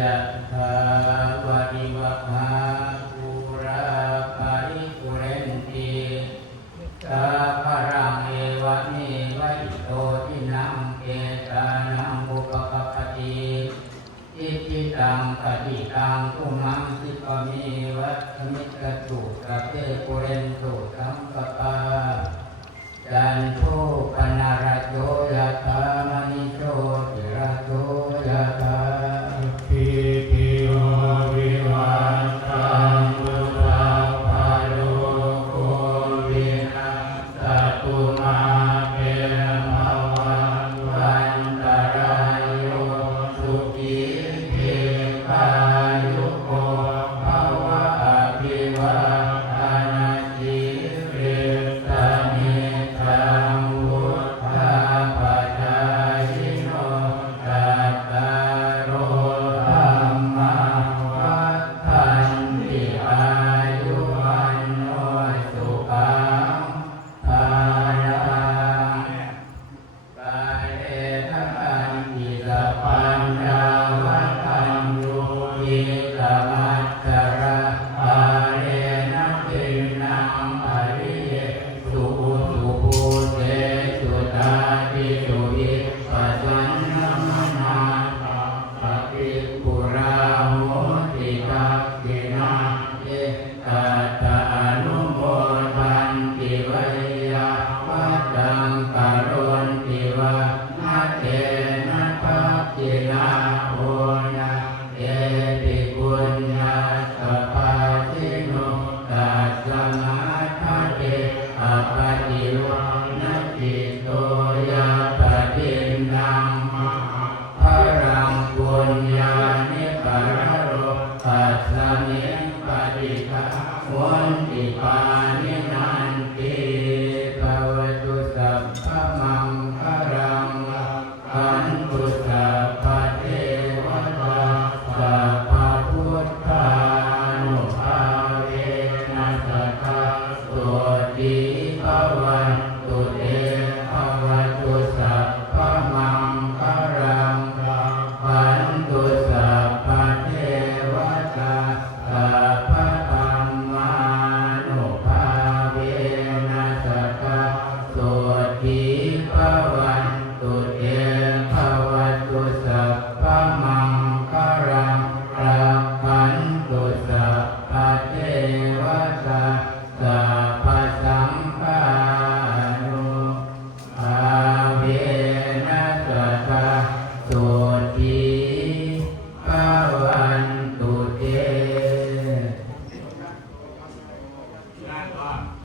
ยะถาวะริวหาปุราปาริปุเรนติสาภรังเอวะเมวะอิโตทินังเกตานังอุปกัปปติอิจิตังปฏิตังตุมังสิปะเมวะสมิจจตุสัพเพปุเรนตุสังกปาจันโทปนะระโสยะถามณิโชติระโสยะถาภิติโยวิวัชชันตุสัพพะโลกโควินัสตุมาเตภวัตวันตรายโยสุขีทีคายุโกภวะอภิวาทนาสิริสนิจังวุฒาปัจจายโนตัตตารโอธรรมาวัฏฏันติอายุวันโนสุขังภาลังกายเอทัคันติสัพพัญญาวัฏันตุอิตมัจจาระอาเรนะปินังอริเยสุสุภูเตสุตาติสุวิปัสสนามนาปะปิปุราโมติทักขินาเอตัตตะอนุโมทันติวายาวัตังกโรนติวะนาเตนะภักขินาโอนะเอปิปุญญาสัพพะทิโนตัสสะมาทะเตอปะติโวนะจิตโตยะปะตินังมหาภรังปุญญานิปะระโรปัสสมิงปฏิฆะวันติปานินันติภวตุสัพพะมังคารังขันตุสัพพะเทวตาสัพพะพุทธานุภาเวนัสสะโสติภวันตุเตภวตุสัพพะมังคารังขันตุสัพพะเทวตาสัพพะธัมมานุภาเวนัสสะโสติภวันตุเตภวตุสัพพะมังคารังขันตุสัพพะเทวตาสัพพะสังฆานุภาเวนัสสะโส